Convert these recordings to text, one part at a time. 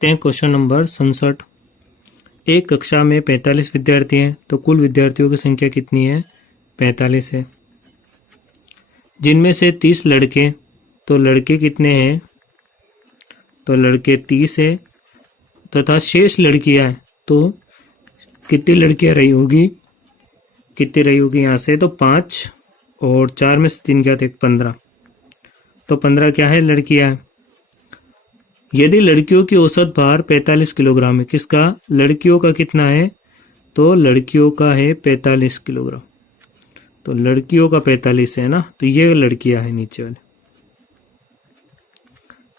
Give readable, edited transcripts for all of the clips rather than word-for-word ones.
Question number 67। एक कक्षा में 45 विद्यार्थी हैं तो कुल विद्यार्थियों की संख्या कितनी है? 45 है। जिनमें से 30 लड़के, तो लड़के कितने हैं? तो लड़के 30 है। तथा शेष लड़कियां हैं तो कितनी लड़कियां रही होगी? कितनी रही होगी? यहाँ से तो 5 और 4 में से 3 क्या थे? 15। तो 15 क्या है? लड़कियां हैं। यदि लड़कियों की औसत भार 45 किलोग्राम है, किसका? लड़कियों का कितना है? तो लड़कियों का है 45 किलोग्राम। तो लड़कियों का 45 है ना, तो ये लड़कियां है नीचे वाले,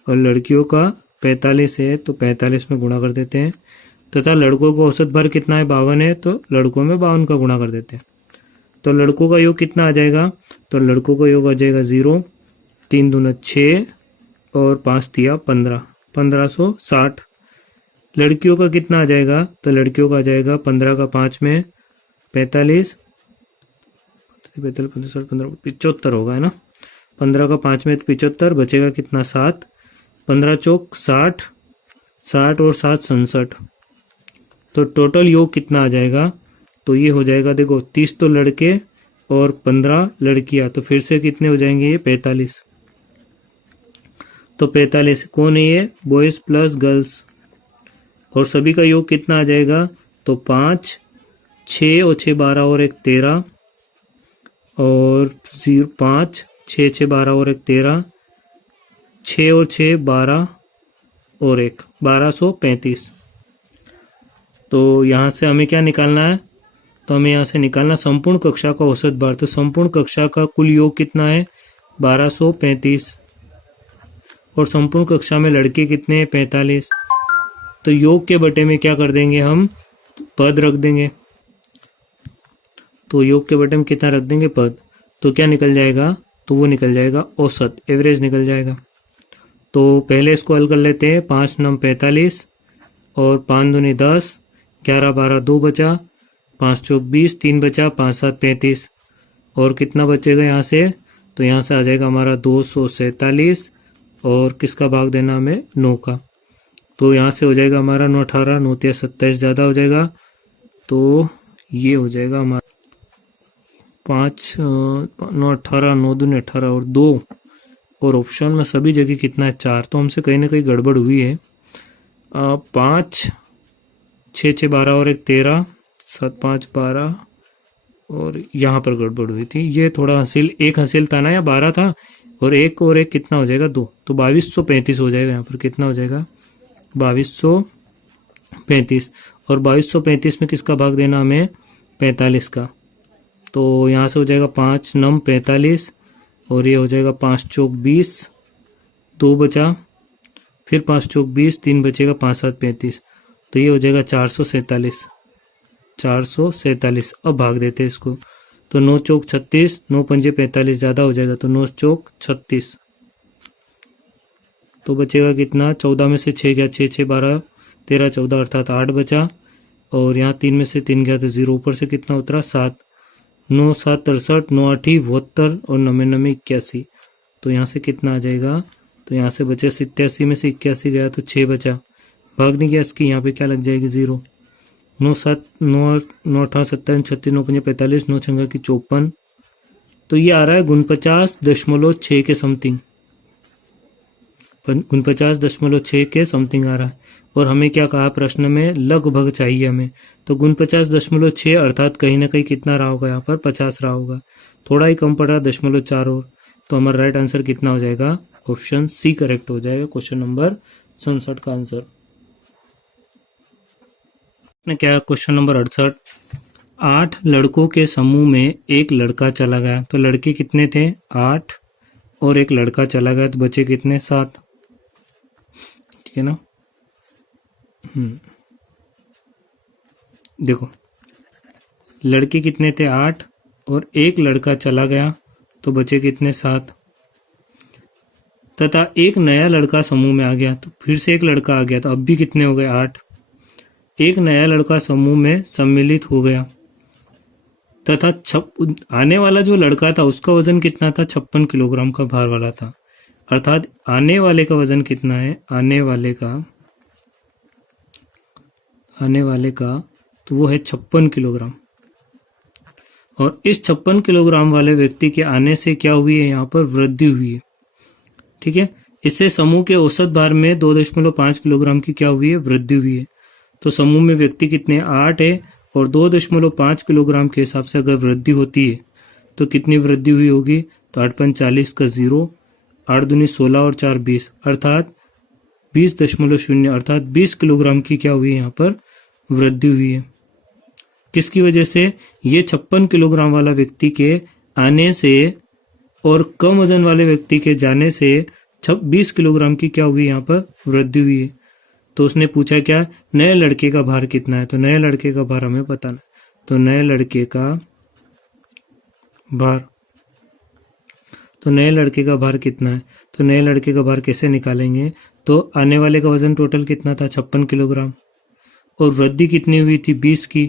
और लड़कियों का 45 है तो 45 में गुणा कर देते हैं। तथा लड़कों का औसत भार कितना है? 52 है, तो लड़कों में 52 का गुणा कर देते हैं। तो लड़कों का योग कितना आ जाएगा? तो लड़कों का योग आ जाएगा 0, 3 दूना 6 और 5 दिया 15, 1560। लड़कियों का कितना आ जाएगा? तो लड़कियों का आ जाएगा 15 का 5 में 45, 75 होगा, है ना। 15 का 5 में 75, बचेगा कितना? 7, 15 चौक 60, 60 और 7 67। तो टोटल योग कितना आ जाएगा? तो ये हो जाएगा, देखो 30 तो लड़के और 15 लड़कियां, तो फिर से कितने हो जाएंगे? ये 45। तो 45 कौन है? ये बॉयज प्लस गर्ल्स। और सभी का योग कितना आ जाएगा? तो 5, 6 और 6 12 और 1 13, और 5, 6 6 12 और 1 13, 6 और 6 12 और 1 1235। तो यहाँ से हमें क्या निकालना है? तो हमें यहाँ से निकालना संपूर्ण कक्षा का औसत भार। तो संपूर्ण कक्षा का कुल योग कितना है? 1235। और संपूर्ण कक्षा में लड़के कितने हैं? 45। तो योग के बटे में क्या कर देंगे हम? पद रख देंगे। तो योग के बटे में कितना रख देंगे? पद। तो क्या निकल जाएगा? तो वो निकल जाएगा औसत, एवरेज निकल जाएगा। तो पहले इसको हल कर लेते हैं। 5 9 45 और 5 दूनी 10, 11 12 2 बचा, 5 चौक 20, 3 बचा, 5 7 35। और कितना बचेगा यहाँ से? तो यहाँ से आ जाएगा हमारा 247, और किसका भाग देना हमें? 9 का। तो यहाँ से हो जाएगा हमारा 9 18, 9 3 27 ज़्यादा हो जाएगा। तो ये हो जाएगा हमारा 5 9 18, 9 दूनी 18 और 2, और ऑप्शन में सभी जगह कितना है? 4। तो हमसे कहीं ना कहीं गड़बड़ हुई है। 5 6 6 12 और 1 13, 7 5 12, और यहाँ पर गड़बड़ हुई थी। ये थोड़ा एक हासिल था ना, या 12 था, और एक कितना हो जाएगा? 2। तो 2235 हो जाएगा। यहाँ पर कितना हो जाएगा? 2235। और 2235 में किसका भाग देना हमें? 45 का। तो यहाँ से हो जाएगा 5 9 45, और ये हो जाएगा 5 चौक 20, 2 बचा, फिर 5 चौक 20, 3 बचेगा, 5 7 35। तो ये हो जाएगा 447, 447। अब भाग देते हैं इसको। तो 9 चौक 36, 9 पंजे 45 ज़्यादा हो जाएगा, तो 9 चौक 36। तो बचेगा कितना? 14 में से 6 गया, 6 6 12 13 14, अर्थात 8 बचा। और यहाँ 3 में से 3 गया तो 0 ऊपर से कितना उतरा? 7। 9 7 63, 9 8 72, और 9 9 81। तो यहाँ से कितना आ जाएगा? तो यहाँ से बचे 87 में से 81 गया तो 6 बचा, भाग नहीं गया इसकी, यहाँ पे क्या लग जाएगी? 0। 9 7 9 9 18 27 36, 9 5 45, 9 6 की 54। तो ये आ रहा है 49.6 के समथिंग, 49.6 के समथिंग आ रहा है। और हमें क्या कहा प्रश्न में? लगभग चाहिए हमें। तो 49.6 अर्थात कहीं ना कहीं कितना रहा होगा? यहाँ पर 50 रहा होगा, थोड़ा ही कम पड़ रहा, 0.4 और। तो हमारा राइट आंसर कितना हो जाएगा? ऑप्शन सी करेक्ट हो जाएगा क्वेश्चन नंबर 67 का आंसर। क्या क्वेश्चन नंबर 68। 8 लड़कों के समूह में एक लड़का चला गया, तो लड़के कितने थे? 8, और एक लड़का चला गया तो बचे कितने? 7। ठीक है ना। देखो लड़के कितने थे? 8, और एक लड़का चला गया तो बचे कितने? 7। तथा एक नया लड़का समूह में आ गया, तो फिर से एक लड़का आ गया, तो अब भी कितने हो गए? 8। एक नया लड़का समूह में सम्मिलित हो गया, तथा आने वाला जो लड़का था उसका वजन कितना था? 56 किलोग्राम का भार वाला था। अर्थात आने वाले का वजन कितना है? आने वाले का आने वाले का, तो वो है 56 किलोग्राम। और इस 56 किलोग्राम वाले व्यक्ति के आने से क्या हुई है, यहाँ पर वृद्धि हुई है। ठीक है, इससे समूह के औसत भार में 2.5 किलोग्राम की क्या हुई है, वृद्धि हुई है। तो समूह में व्यक्ति कितने, 8 है, और 2.5 किलोग्राम के हिसाब से अगर वृद्धि होती है तो कितनी वृद्धि हुई होगी, तो 8 × 40 का 0, 8 दूनी 16 और 4 20, अर्थात 20.0 अर्थात 20 किलोग्राम की क्या हुई है, यहाँ पर वृद्धि हुई है। किसकी वजह से, ये 56 किलोग्राम वाला व्यक्ति के आने से और कम वजन वाले व्यक्ति के जाने से 20 किलोग्राम की क्या हुई, यहाँ पर वृद्धि हुई है। तो उसने पूछा क्या, नए लड़के का भार कितना है, तो नए लड़के का भार हमें पता है। तो नए लड़के का भार, तो नए लड़के का भार कितना है, तो नए लड़के का भार कैसे निकालेंगे, तो आने वाले का वजन टोटल कितना था, 56 किलोग्राम, और वृद्धि कितनी हुई थी, 20 की।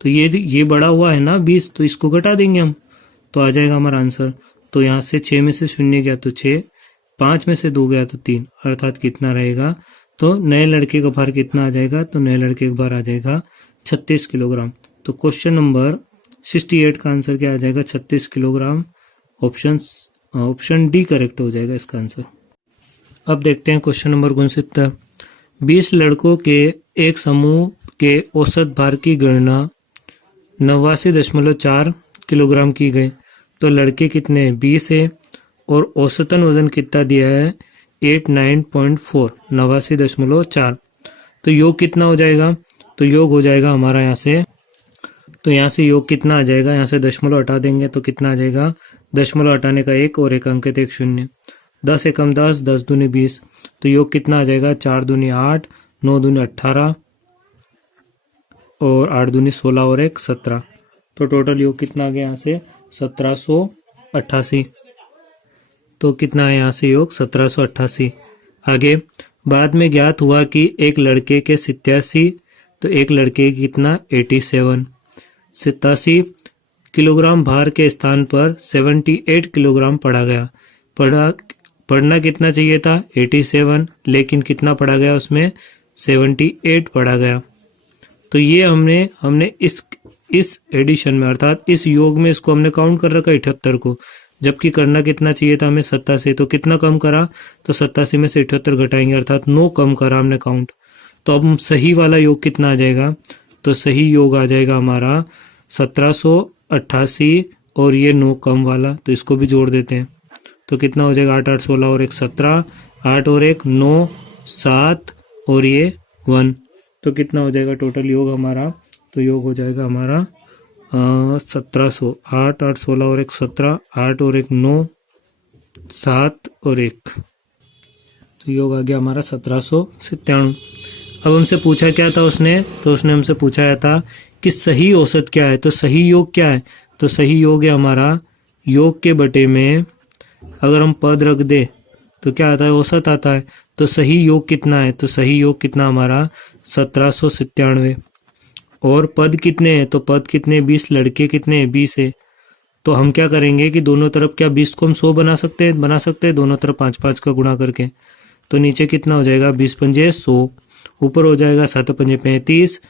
तो ये बड़ा हुआ है ना 20, तो इसको घटा देंगे हम, तो आ जाएगा हमारा आंसर। तो यहाँ से 6 में से 0 गया तो 6, 5 में से 2 गया तो 3, अर्थात कितना रहेगा, तो नए लड़के का भार कितना आ जाएगा, तो नए लड़के का भार आ जाएगा 36 किलोग्राम। तो क्वेश्चन नंबर 68 का आंसर क्या आ जाएगा, 36 किलोग्राम। ऑप्शन डी करेक्ट हो जाएगा इसका आंसर। अब देखते हैं क्वेश्चन नंबर 69। 20 लड़कों के एक समूह के औसत भार की गणना 89.4 किलोग्राम की गई। तो लड़के कितने, 20 है, और औसतन वजन कितना दिया है, 89.4, 89.4। तो योग कितना हो जाएगा, तो योग हो जाएगा हमारा यहाँ से, तो यहाँ से योग कितना आ जाएगा, यहाँ से दशमलव हटा देंगे तो कितना आ जाएगा, दशमलव हटाने का 1 और एक अंकित 1 0, 10 एकम 10, 10 दूनी 20। तो योग कितना आ जाएगा, 4 दूनी 8, 9 दूनी 18 और 8 दूनी 16 और 1 17। तो टोटल योग कितना आ गया यहाँ से, 1788। तो कितना है यहाँ से योग, 1788। आगे बाद में ज्ञात हुआ कि एक लड़के के 87, तो एक लड़के की कितना 87, 87 किलोग्राम भार के स्थान पर 78 किलोग्राम पढ़ा गया। पढ़ना कितना चाहिए था, 87, लेकिन कितना पढ़ा गया उसमें, 78 पढ़ा गया। तो ये हमने इस एडिशन में अर्थात इस योग में इसको हमने काउंट कर रखा 78 को, जबकि करना कितना चाहिए था हमें 87। तो कितना कम करा, तो 87 में से 78 घटाएंगे, अर्थात 9 कम करा हमने काउंट। तो अब सही वाला योग कितना आ जाएगा, तो सही योग आ जाएगा हमारा 1788 और ये 9 कम वाला, तो इसको भी जोड़ देते हैं। तो कितना हो जाएगा, 8 8 16 और 1 17, 8 और 1 9 7 और ये 1। तो कितना हो जाएगा टोटल योग हमारा, तो योग हो जाएगा हमारा 1700। 8 8 16 और 1 17, 8 और 1 9 7 और 1, तो योग आ गया हमारा 1797। अब हमसे पूछा क्या था उसने, तो उसने हमसे पूछा था कि सही औसत क्या है। तो सही योग क्या है, तो सही योग है हमारा योग के बटे में अगर हम पद रख दे तो क्या आता है, औसत आता है। तो सही योग कितना है, तो सही योग कितना हमारा 1797। और पद कितने हैं, तो पद कितने, 20 लड़के कितने हैं, 20 है। तो हम क्या करेंगे कि दोनों तरफ क्या 20 को हम 100 बना सकते हैं दोनों तरफ 5 5 का गुणा करके। तो नीचे कितना हो जाएगा, 20 पंजे 100, ऊपर हो जाएगा 7 पंजे 35,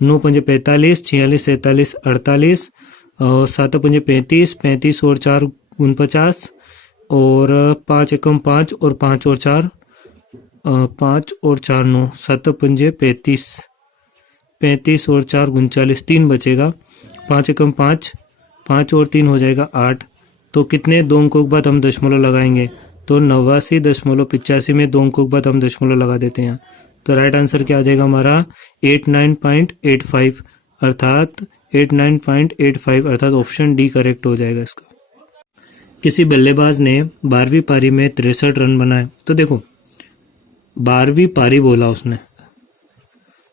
9 पंजे 45, 46 47 48 और 7 पंजे 35, 35 और 4 49 और 5 एकम 5 और 5 और 4 5 और 4 9, 7 पंजे 35, 35 और 4 39, 3 बचेगा, 5 एकम 5, 5 और 3 हो जाएगा 8। तो कितने, 2 अंकों के बाद हम दशमलव लगाएंगे, तो 89.85 में 2 अंकों के बाद हम दशमलव लगा देते हैं। तो राइट आंसर क्या आ जाएगा हमारा 89.85 अर्थात 89.85 अर्थात ऑप्शन डी करेक्ट हो जाएगा इसका। किसी बल्लेबाज ने 12वीं पारी में 63 रन बनाए। तो देखो 12वीं पारी बोला उसने,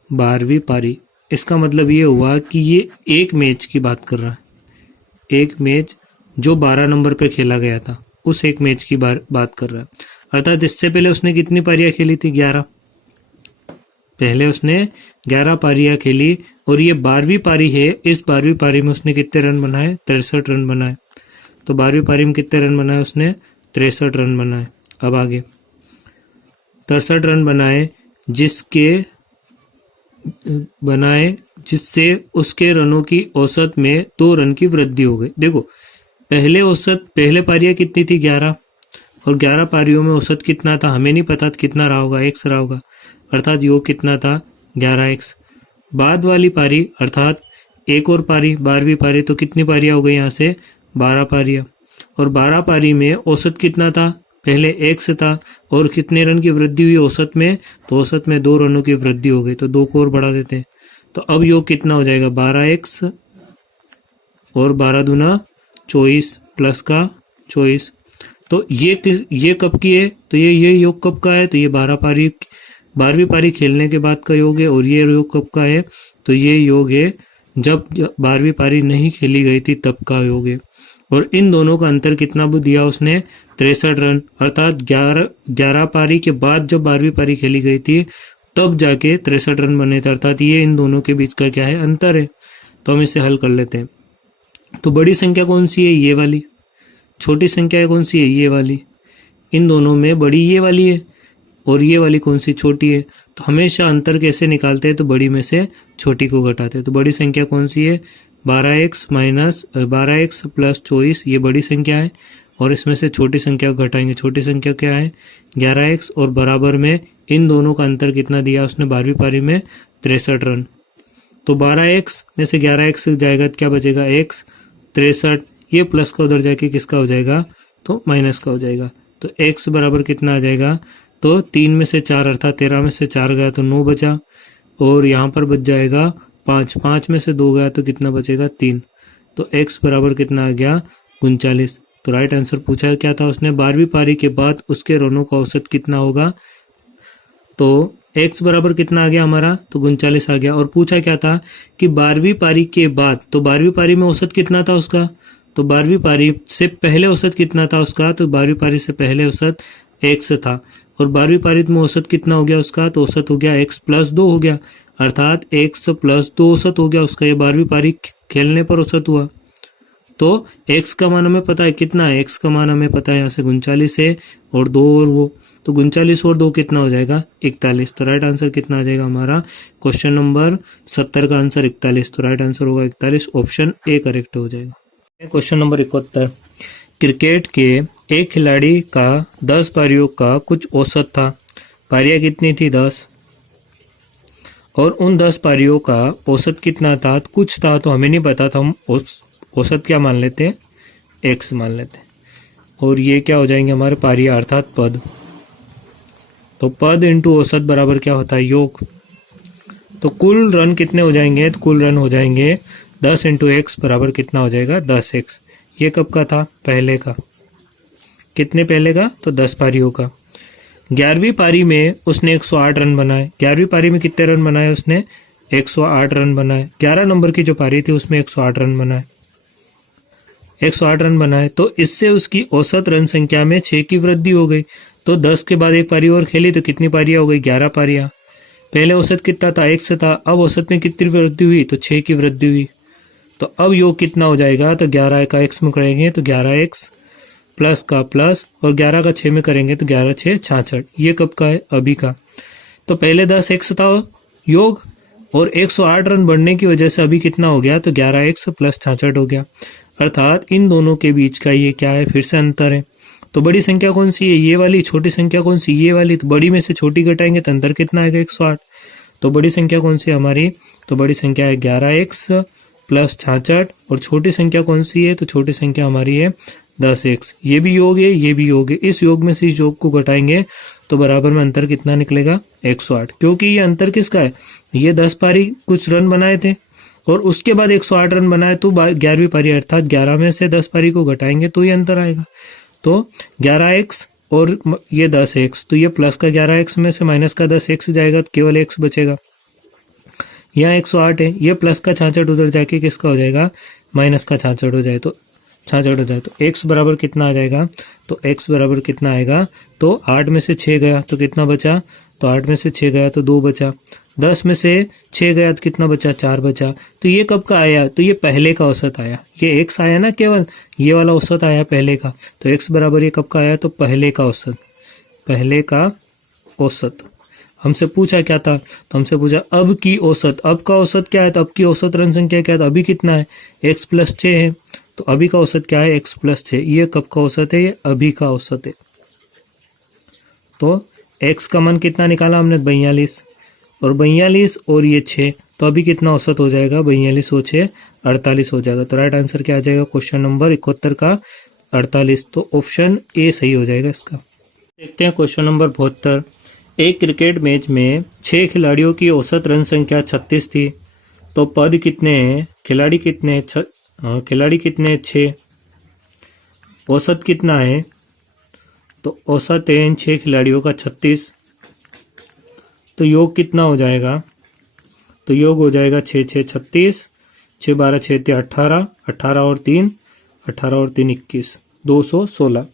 12वीं पारी, इसका मतलब ये हुआ कि ये एक मैच की बात कर रहा है, एक मैच जो 12 नंबर पे खेला गया था उस एक मैच की बात कर रहा है। अर्थात इससे पहले उसने कितनी पारियां खेली थी, 11। पहले उसने 11 पारियां खेली और ये 12वीं पारी है। इस 12वीं पारी में उसने कितने रन बनाए, 63 रन बनाए। तो 12वीं पारी में कितने रन बनाए उसने, 63 रन बनाए। अब आगे 63 रन बनाए, जिसके बनाए जिससे उसके रनों की औसत में 2 रन की वृद्धि हो गई। देखो पहले पारियां कितनी थी 11, और 11 पारियों में औसत कितना था हमें नहीं पता, कितना रहा होगा, x रहा होगा, अर्थात योग कितना था 11x। बाद वाली पारी अर्थात एक और पारी 12वीं पारी, तो कितनी पारियां हो गई यहाँ से 12 पारियां, और 12 पारी में औसत कितना था, पहले x था और कितने रन की वृद्धि हुई औसत में, तो औसत में 2 रनों की वृद्धि हो गई, तो 2 को और बढ़ा देते हैं। तो अब योग कितना हो जाएगा 12x और 12 दूना 24 प्लस का 24। तो ये कब की है, तो ये योग कब का है, तो ये 12वीं पारी खेलने के बाद का योग है, और ये योग कब का है, तो ये योग है जब 12वीं पारी नहीं खेली गई थी तब का योग है। और इन दोनों का अंतर कितना दिया उसने 63 रन, अर्थात 11 पारी के बाद जब 12वीं पारी खेली गई थी तब जाके 63 रन बने थे, अर्थात ये इन दोनों के बीच का क्या है, अंतर है। तो हम इसे हल कर लेते हैं। तो बड़ी संख्या कौन सी है, ये वाली। छोटी संख्या कौन सी है, ये वाली। इन दोनों में बड़ी ये वाली है और ये वाली कौन सी, छोटी है। तो हमेशा अंतर कैसे निकालते हैं, तो बड़ी में से छोटी को घटाते हैं। तो बड़ी संख्या कौन सी है, 12x प्लस 24, ये बड़ी संख्या है, और इसमें से छोटी संख्या को घटाएंगे। छोटी संख्या क्या है 11x, और बराबर में इन दोनों का अंतर कितना दिया उसने 12वीं पारी में 63 रन। तो 12x में से 11x जाएगा तो क्या बचेगा x, 63, ये प्लस का उधर जाके किसका हो जाएगा, तो माइनस का हो जाएगा। तो x बराबर कितना आ जाएगा, तो 3 में से 4 अर्थात 13 में से 4 गया तो 9 बचा, और यहाँ पर बच जाएगा 5 में से 2 गया तो कितना बचेगा 3। तो x बराबर कितना आ गया 39। तो राइट आंसर पूछा क्या था उसने, 12वीं पारी के बाद उसके रनों का औसत कितना होगा। तो x बराबर कितना आ गया हमारा, तो 39 आ गया। और पूछा क्या था कि 12वीं पारी के बाद, तो 12वीं पारी में औसत कितना था उसका, तो 12वीं पारी से पहले औसत कितना था उसका, तो 12वीं पारी से पहले औसत x था, और 12वीं पारी में औसत कितना हो गया उसका, तो औसत हो गया x प्लस 2 हो गया, अर्थात x प्लस 2 औसत हो गया उसका। ये 12वीं पारी खेलने पर औसत हुआ। तो x का मान हमें पता है कितना है, x का मान हमें पता है यहाँ से 39 है, और 2 और वो, तो 39 और 2 कितना हो जाएगा 41। तो राइट आंसर कितना आ जाएगा हमारा, क्वेश्चन नंबर 70 का आंसर 41। तो राइट आंसर होगा 41, ऑप्शन ए करेक्ट हो जाएगा। क्वेश्चन नंबर 71, क्रिकेट के एक खिलाड़ी का 10 पारियों का कुछ औसत था। पारियां कितनी थी 10, और उन 10 पारियों का औसत कितना था, कुछ था, तो हमें नहीं पता था, हम औसत क्या मान लेते हैं, x मान लेते हैं। और ये क्या हो जाएंगे हमारे पारियां अर्थात पद। तो पद इंटू औसत बराबर क्या होता है, योग। तो कुल रन कितने हो जाएंगे, तो कुल रन हो जाएंगे 10 इंटू एक्स बराबर कितना हो जाएगा 10x। ये कब का था, पहले का। कितने पहले का, तो 10 पारियों का। 11वीं पारी में उसने 108 रन बनाए। 11वीं पारी में कितने रन बनाए उसने, 108 रन बनाए। 11 नंबर की जो पारी थी उसमें 108 रन बनाए, 108 रन बनाए। तो इससे उसकी औसत रन संख्या में 6 की वृद्धि हो गई। तो 10 के बाद एक पारी और खेली तो कितनी पारियां हो गई, 11 पारियां। पहले औसत कितना था, 1 था, अब औसत में कितनी वृद्धि हुई, तो 6 की वृद्धि हुई। तो अब योग कितना हो जाएगा, तो 11 का x में करेंगे तो 11x प्लस का प्लस, और 11 का 6 में करेंगे तो 11 6 66। ये कब का है, अभी का। तो पहले 10x था योग, और 108 रन बढ़ने की वजह से अभी कितना हो गया, तो 11x प्लस 66 हो गया। अर्थात इन दोनों के बीच का ये क्या है, फिर से अंतर है। तो बड़ी संख्या कौन सी है, ये वाली। छोटी संख्या कौन सी, ये वाली। तो बड़ी में से छोटी घटाएंगे तो अंतर कितना आएगा 108। तो बड़ी संख्या कौन सी है हमारी, तो बड़ी संख्या है 11x प्लस 66, और छोटी संख्या कौन सी है, तो छोटी संख्या हमारी है 10x। ये भी योग है, ये भी योग है। इस योग में से इस योग को घटाएंगे तो बराबर में अंतर कितना निकलेगा 108। क्योंकि ये अंतर किसका है, ये 10 पारी कुछ रन बनाए थे और उसके बाद 108 रन बनाए, तो 11वीं पारी अर्थात 11 में से 10 पारी को घटाएंगे तो ये अंतर आएगा। तो 11x और ये 10x, तो ये प्लस का 11x में से माइनस का 10x जाएगा तो केवल x बचेगा। यहाँ 108 है, ये प्लस का 66 उधर जाके किसका हो जाएगा, माइनस का 66 हो जाए, तो 66 हो जाए। तो x बराबर कितना आ जाएगा, तो x बराबर कितना आएगा, तो 8 में से 6 गया तो कितना बचा, तो 8 में से 6 गया तो 2 बचा। 10 में से 6 गया तो कितना बचा, 4 बचा। तो ये कब का आया, तो ये पहले का औसत आया। ये x आया ना, केवल ये वाला औसत आया पहले का। तो x बराबर ये कब का आया, तो पहले का औसत, पहले का औसत। हमसे पूछा क्या था, तो हमसे पूछा अब की औसत, अब का औसत क्या है, तो अब की औसत ऋण संख्या क्या है, तो अभी कितना है, x प्लस 6 है, तो अभी का औसत क्या है, x प्लस 6। ये कब का औसत है, ये अभी का औसत है। तो x का मान कितना निकाला हमने, 42, और 42 और ये 6, तो अभी कितना औसत हो जाएगा, 42 और 6 48 हो जाएगा। तो राइट आंसर क्या आ जाएगा, क्वेश्चन नंबर 71 का 48। तो ऑप्शन ए सही हो जाएगा इसका। देखते हैं क्वेश्चन नंबर 72। एक क्रिकेट मैच में 6 खिलाड़ियों की औसत रन संख्या 36 थी, तो पद कितने हैं, खिलाड़ी कितने हैं, खिलाड़ी कितने हैं, 6, औसत कितना है, तो औसत है इन 6 खिलाड़ियों का 36, तो योग कितना हो जाएगा, तो योग हो जाएगा 6 6 36, 6 12 6 3 18, 18 और 3 18 और 3 21, 216।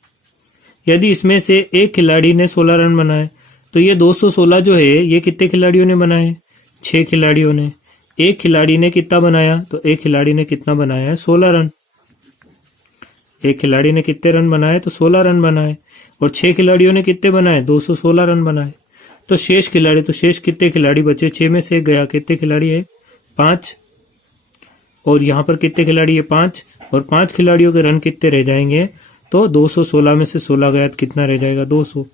यदि इसमें से एक खिलाड़ी ने 16 रन बनाए, तो ये 216 जो है ये कितने खिलाड़ियों ने बनाए, 6 खिलाड़ियों ने। एक खिलाड़ी ने कितना बनाया, तो एक खिलाड़ी ने कितना बनाया है, 16 रन। एक खिलाड़ी ने कितने रन बनाए, तो 16 रन बनाए, और 6 खिलाड़ियों ने कितने बनाए, 216 रन बनाए। तो शेष खिलाड़ी, तो शेष कितने खिलाड़ी बचे, 6 में से गया, कितने खिलाड़ी है, 5, और यहाँ पर कितने खिलाड़ी है, 5, और 5 खिलाड़ियों के रन कितने रह जाएंगे, तो 216 में से 16 गया तो कितना रह जाएगा, 200।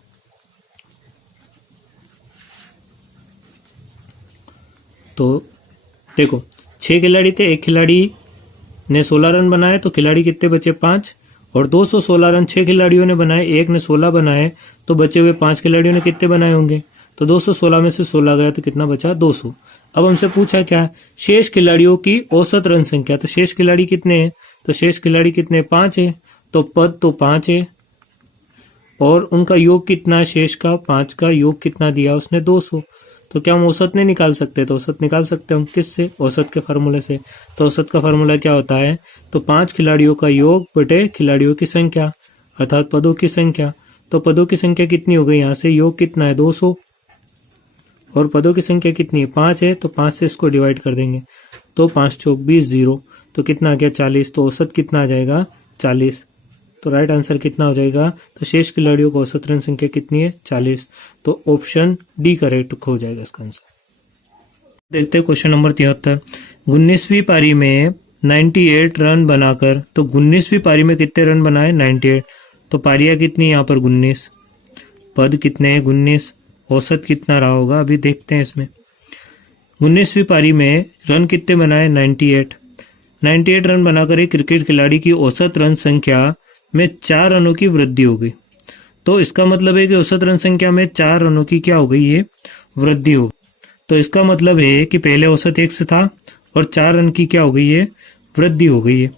तो देखो 6 खिलाड़ी थे, एक खिलाड़ी ने 16 रन बनाए, तो खिलाड़ी कितने बचे, 5, और 216 रन 6 खिलाड़ियों ने बनाए, एक ने 16 बनाए, तो बचे हुए 5 खिलाड़ियों ने कितने बनाए होंगे, तो 216 में से 16 गया तो कितना बचा, 200। अब हमसे पूछा क्या, शेष खिलाड़ियों की औसत रन संख्या, तो शेष खिलाड़ी कितने हैं, तो शेष खिलाड़ी कितने, 5 है, तो पद तो 5 है, और उनका योग कितना है, शेष का 5 का योग कितना दिया उसने, 200। तो क्या हम औसत नहीं निकाल सकते, तो औसत निकाल सकते हैं हम किससे, औसत के फार्मूले से। तो औसत का फार्मूला क्या होता है, तो 5 खिलाड़ियों का योग बटे खिलाड़ियों की संख्या, अर्थात पदों की संख्या। तो पदों की संख्या कितनी हो गई, यहाँ से योग कितना है, 200, और पदों की संख्या कितनी है, 5 है, तो 5 से इसको डिवाइड कर देंगे, तो 5 चौक 20, 0, तो कितना आ गया, 40। तो औसत कितना आ जाएगा, 40। तो राइट आंसर कितना हो जाएगा, तो शेष खिलाड़ियों को औसत रन संख्या कितनी है, 40। तो ऑप्शन डी करेक्ट हो जाएगा इसका आंसर। देखते हैं क्वेश्चन नंबर 73। 19वीं पारी में 98 रन बनाकर, तो 19वीं पारी में कितने रन बनाए, 98, तो पारियां कितनी यहाँ पर 19, पद कितने हैं 19, औसत कितना रहा होगा, अभी देखते हैं इसमें। 19वीं पारी में रन कितने बनाए, 98 रन बनाकर एक क्रिकेट खिलाड़ी की औसत रन संख्या में 4 रनों की वृद्धि हो गई। तो इसका मतलब है कि औसत रन संख्या में 4 रनों की क्या हो गई, ये वृद्धि हो गई। तो इसका मतलब है कि पहले औसत 1 था और 4 रन की क्या हो गई है, वृद्धि हो गई है।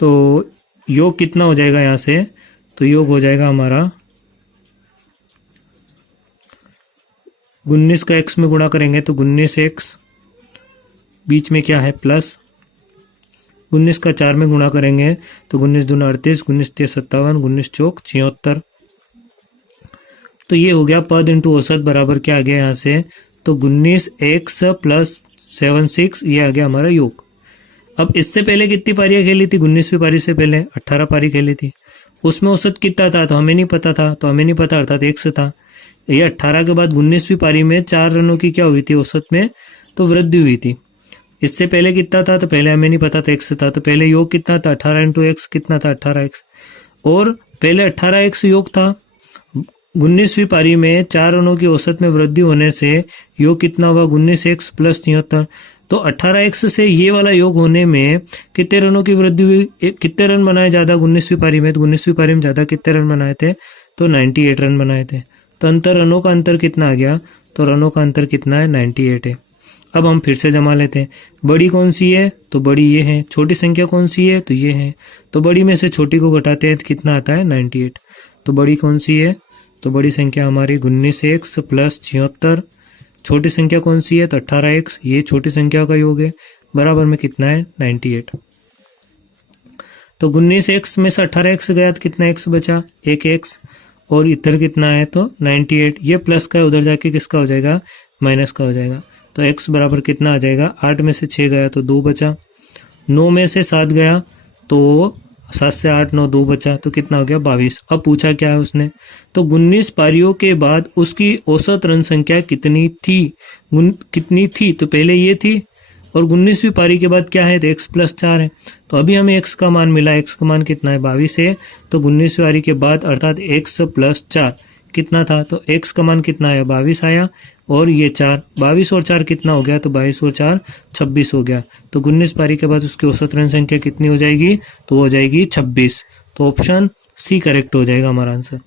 तो योग कितना हो जाएगा यहां से, तो योग हो जाएगा हमारा 19 का x में गुणा करेंगे तो 19x, बीच में क्या है प्लस, 19 का 4 में गुणा करेंगे तो 19 दूना 38, 19 3 57, 19 चौक 76। तो ये हो गया पद इंटू औसत बराबर क्या आ गया यहाँ से, तो 19x प्लस 76, ये आ गया हमारा योग। अब इससे पहले कितनी पारियां खेली थी, 19वीं पारी से पहले 18 पारी खेली थी, उसमें औसत कितना था, तो हमें नहीं पता था, तो हमें नहीं पता अर्थात 1 था। ये 18 के बाद 19वीं पारी में 4 रनों की क्या हुई थी, औसत में तो वृद्धि हुई थी। इससे पहले कितना था, तो पहले हमें नहीं पता था, 1 था, तो पहले योग कितना था, 18 इंटू एक्स कितना था, 18x, और पहले 18x योग था। 19वीं पारी में 4 रनों की औसत में वृद्धि होने से योग कितना हुआ, 19x प्लस 73। तो 18x से ये वाला योग होने में कितने रनों की वृद्धि हुई, कितने रन बनाए ज्यादा 19वीं पारी में, तो 19वीं पारी में ज्यादा कितने रन बनाए थे, तो 98 रन बनाए थे। तो अंतर, रनों का अंतर कितना आ गया, तो रनों का अंतर कितना है, 98 है। अब हम फिर से जमा लेते हैं, बड़ी कौन सी है, तो बड़ी ये है, छोटी संख्या कौन सी है, तो ये है, तो बड़ी में से छोटी को घटाते हैं तो कितना आता है, 98। तो बड़ी कौन सी है, तो बड़ी संख्या हमारी 19x प्लस 76, छोटी संख्या कौन सी है, तो 18x, ये छोटी संख्या का योग है, बराबर में कितना है, 98। तो 19x में से 18x गया तो कितना x बचा, 1x, और इधर कितना है, तो 98, ये प्लस का उधर जाके किसका हो जाएगा, माइनस का हो जाएगा। तो x बराबर कितना आ जाएगा, 8 में से 6 गया तो 2 बचा, 9 में से 7 गया तो 7 से 8 9 2 बचा तो कितना हो गया 22। अब पूछा क्या है उसने, तो 19 पारियों के बाद उसकी औसत रन संख्या कितनी थी। कितनी थी तो पहले ये थी और 19वीं पारी के बाद क्या है तो x+4 है। तो अभी हमें x का मान मिला, x का मान कितना है 22 है। तो 19वीं पारी के बाद अर्थात x+4 कितना था, तो x का मान कितना है 22 आया और ये 4, 22 और 4 कितना हो गया, तो 22 और 4 26 हो गया। तो 19 पारी के बाद उसकी औसत रन संख्या कितनी हो जाएगी, तो हो जाएगी 26। तो ऑप्शन सी करेक्ट हो जाएगा हमारा आंसर।